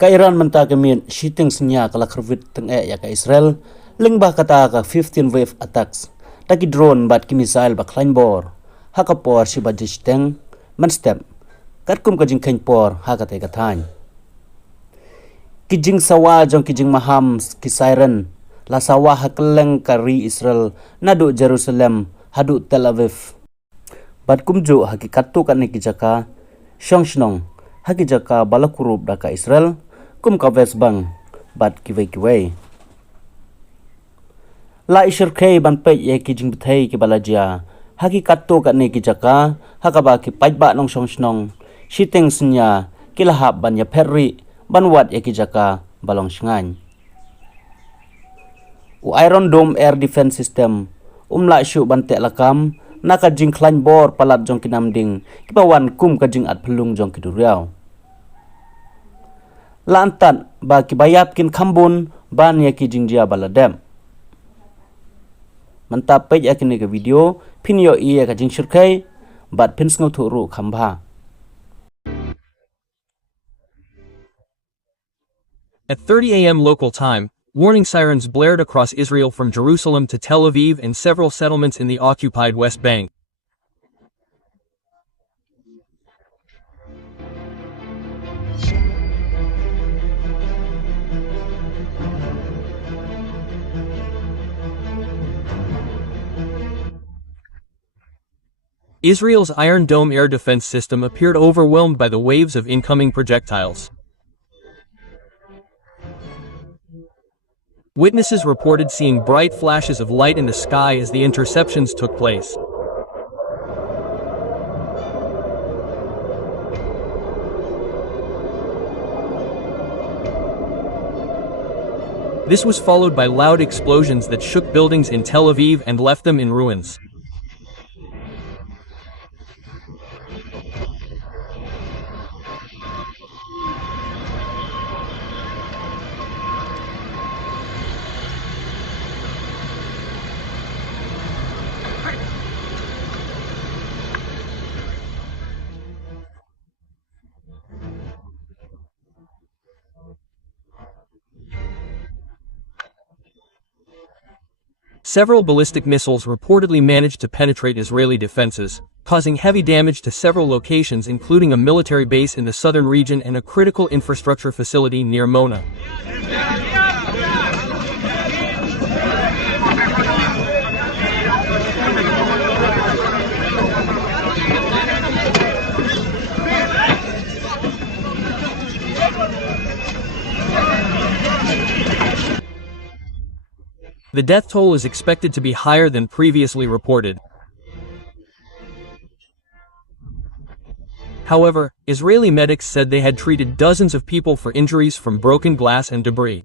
Ka Iran menta kemin Shiteng Synñia kala Khyrwit Tyngeh ya ka Israel lingba kata ka 15 wave attacks taki drone bat ki missile ba klein bor haka por si ba Shiteng man step kat kum ka jing khain por haka te ka thain ki jing sawa jong ki jing maham ki siren la sawa hakleng kari Israel nadu Jerusalem hadu Tel Aviv bat kum jo hakikat tu kan ki jaka shongshnong haki jaka balakurup da ka Israel kum ka west bang bat kiwei la ishar khay ban pe ye ki jing thai ki balajia haki katto ka ne ki jaka haka ba ki pajba nong shongshnong Shiteng Synñia ki lahab ban ya ferri ban wat ye ki jaka balong shngan u Iron Dome air defense system la shu ban te lakam naka jing khlain bor palat jong kinamding ki bawan kum ka jing at phulung jong ki duriao lantan ba ki bayap kin khambun ban ya ki jingjia baladem mantap pe ya kini ke video pinyo iya ka jing shirkai bat pin sngo thuru khamba. At 30 a.m. local time, warning sirens blared across Israel from Jerusalem to Tel Aviv and several settlements in the occupied West Bank. Israel's Iron Dome air defense system appeared overwhelmed by the waves of incoming projectiles. Witnesses reported seeing bright flashes of light in the sky as the interceptions took place. This was followed by loud explosions that shook buildings in Tel Aviv and left them in ruins. Several ballistic missiles reportedly managed to penetrate Israeli defenses, causing heavy damage to several locations including a military base in the southern region and a critical infrastructure facility near Mona. The death toll is expected to be higher than previously reported. However, Israeli medics said they had treated dozens of people for injuries from broken glass and debris.